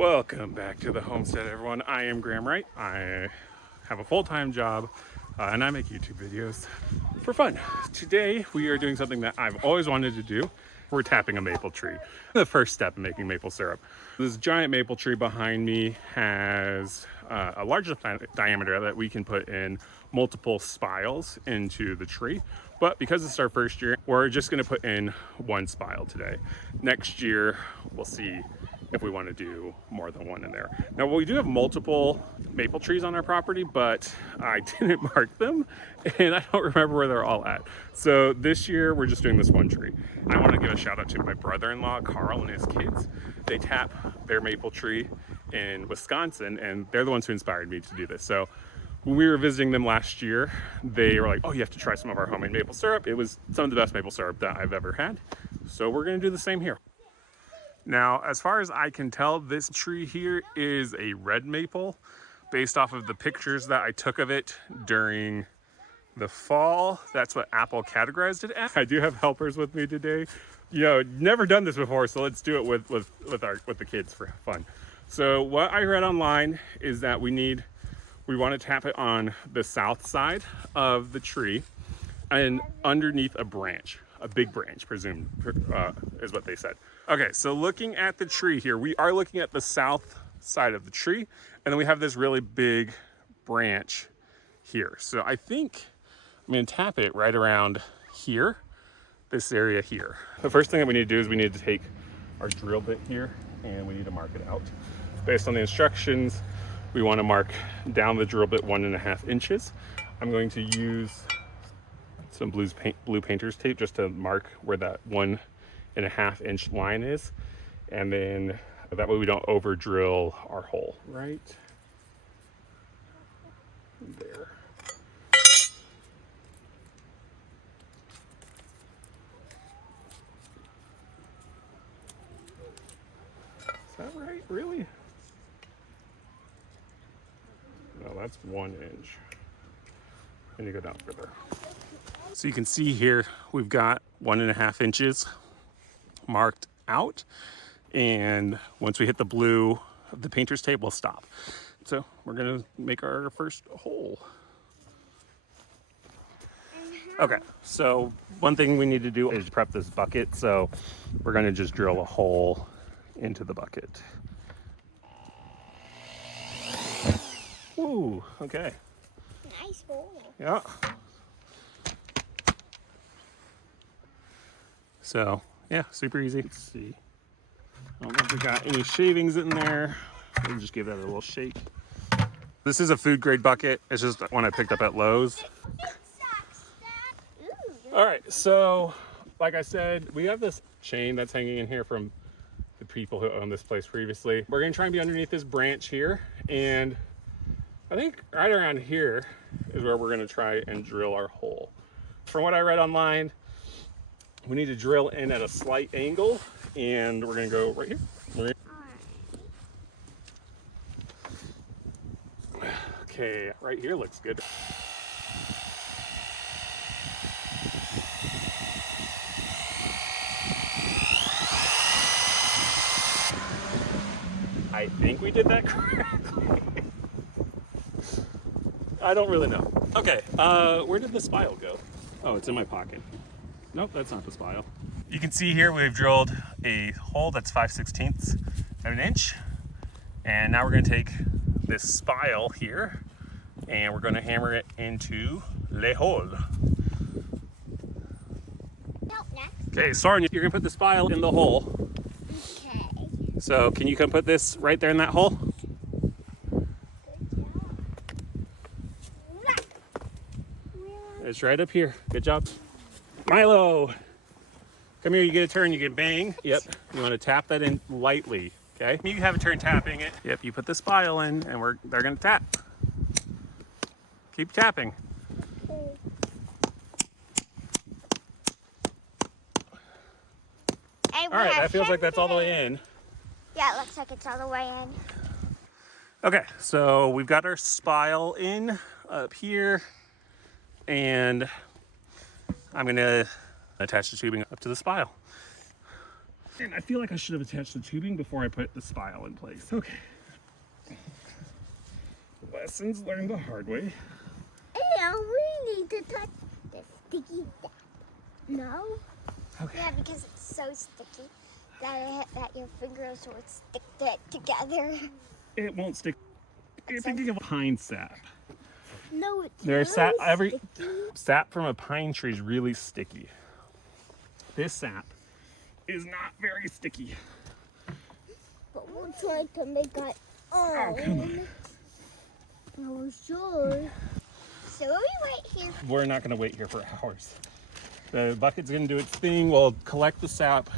Welcome back to the homestead, everyone. I am Graham Wright. I have a full-time job and I make YouTube videos for fun. Today we are doing something that I've always wanted to do. We're tapping a maple tree. The first step in making maple syrup. This giant maple tree behind me has a large enough diameter that we can put in multiple spiles into the tree. But because it's our first year, we're just gonna put in one spile today. Next year, we'll see if we want to do more than one in there. Now, we do have multiple maple trees on our property, but I didn't mark them and I don't remember where they're all at. So this year we're just doing this one tree. I want to give a shout out to my brother-in-law, Carl, and his kids. They tap their maple tree in Wisconsin and they're the ones who inspired me to do this. So when we were visiting them last year, they were like, oh, you have to try some of our homemade maple syrup. It was some of the best maple syrup that I've ever had. So we're gonna do the same here. Now, as far as I can tell, this tree here is a red maple based off of the pictures that I took of it during the fall. That's what Apple categorized it as. I do have helpers with me today. You know, never done this before, so let's do it with the kids for fun. So what I read online is that we want to tap it on the south side of the tree and underneath a branch. A big branch, presumed, is what they said. Okay, so looking at the tree here, we are looking at the south side of the tree, and then we have this really big branch here. So I think I'm gonna tap it right around here, this area here. The first thing that we need to do is we need to take our drill bit here, and we need to mark it out. Based on the instructions, we wanna mark down the drill bit 1.5 inches. I'm going to use some blue painter's tape just to mark where that 1.5 inch line is, and then that way we don't over drill our hole right there. Is that right? Really? No, that's 1 inch. And you go down further. So you can see here, we've got 1.5 inches marked out. And once we hit the blue of the painter's tape, we'll stop. So we're gonna make our first hole. Okay, so one thing we need to do is prep this bucket. So we're gonna just drill a hole into the bucket. Ooh, okay. Nice hole. Yeah. So yeah, super easy. Let's see. I don't know if we got any shavings in there. We'll just give that a little shake. This is a food grade bucket. It's just one I picked up at Lowe's. All right, so like I said, we have this chain that's hanging in here from the people who owned this place previously. We're gonna try and be underneath this branch here. And I think right around here is where we're gonna try and drill our hole. From what I read online, we need to drill in at a slight angle, and we're gonna go right here. Okay, right here looks good. I think we did that correctly. I don't really know. Okay, where did the spile go? Oh, it's in my pocket. Nope, that's not the spile. You can see here we've drilled a hole that's 5/16 of an inch. And now we're gonna take this spile here and we're gonna hammer it into le hole. Nope, next. Okay, Soren, you're gonna put the spile in the hole. Okay. So can you come put this right there in that hole? It's right up here. Good job. Milo, come here, you get a turn, you get bang. Yep, you wanna tap that in lightly, okay? You have a turn tapping it. Yep, you put the spile in and they're gonna tap. Keep tapping. Hey, All right, that feels like that's all the way in. Yeah, it looks like it's all the way in. Okay, so we've got our spile in up here, and I'm gonna attach the tubing up to the spile. And I feel like I should have attached the tubing before I put the spile in place. Okay. Lessons learned the hard way. And we need to touch the sticky stuff. No? Okay. Yeah, because it's so sticky that your fingers will stick it together. It won't stick. You're thinking of pine sap. No, it's There's so sap. sticky. Sap from a pine tree is really sticky. This sap is not very sticky. But we'll try to make it Oh, come on. Oh, sure. So will we wait here? We're not going to wait here for hours. The bucket's going to do its thing. We'll collect the sap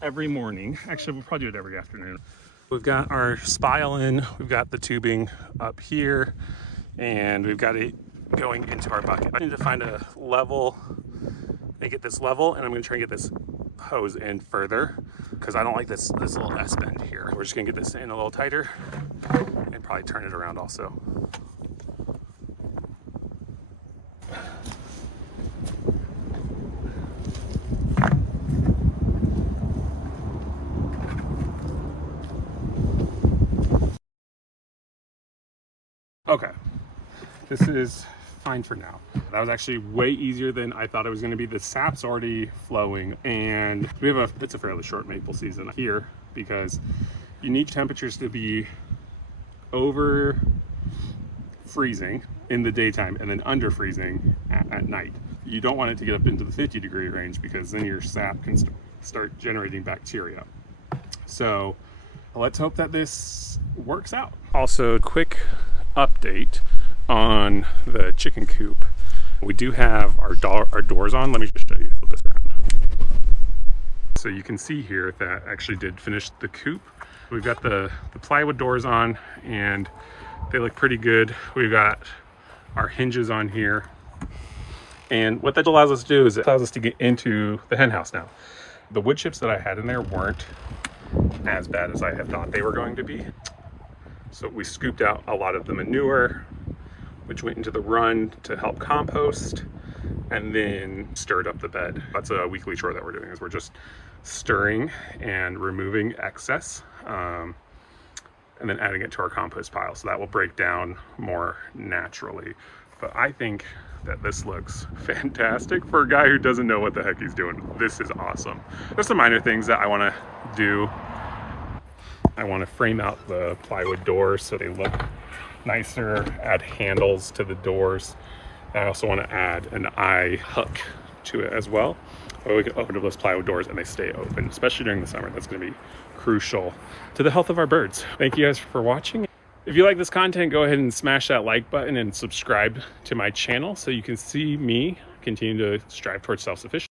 every morning. Actually, we'll probably do it every afternoon. We've got our spile in. We've got the tubing up here. And we've got it going into our bucket. I need to find a level, make it this level, and I'm going to try and get this hose in further because I don't like this little S bend here. We're just going to get this in a little tighter and probably turn it around also. Okay, this is fine for now. That was actually way easier than I thought it was going to be. The sap's already flowing, and it's a fairly short maple season here because you need temperatures to be over freezing in the daytime and then under freezing at night. You don't want it to get up into the 50-degree range because then your sap can start generating bacteria. So let's hope that this works out. Also, quick update on the chicken coop. We do have our doors on. Let me just show you, flip this around. So you can see here that actually did finish the coop. We've got the plywood doors on and they look pretty good. We've got our hinges on here. And what that allows us to do is it allows us to get into the hen house now. The wood chips that I had in there weren't as bad as I had thought they were going to be. So we scooped out a lot of the manure, which went into the run to help compost, and then stirred up the bed. That's a weekly chore that we're doing, is we're just stirring and removing excess, and then adding it to our compost pile. So that will break down more naturally. But I think that this looks fantastic for a guy who doesn't know what the heck he's doing. This is awesome. There's some minor things that I want to do. I want to frame out the plywood doors so they look nicer, add handles to the doors. I also want to add an eye hook to it as well. Or we can open up those plywood doors and they stay open, especially during the summer. That's going to be crucial to the health of our birds. Thank you guys for watching. If you like this content, go ahead and smash that like button and subscribe to my channel so you can see me continue to strive towards self-sufficiency.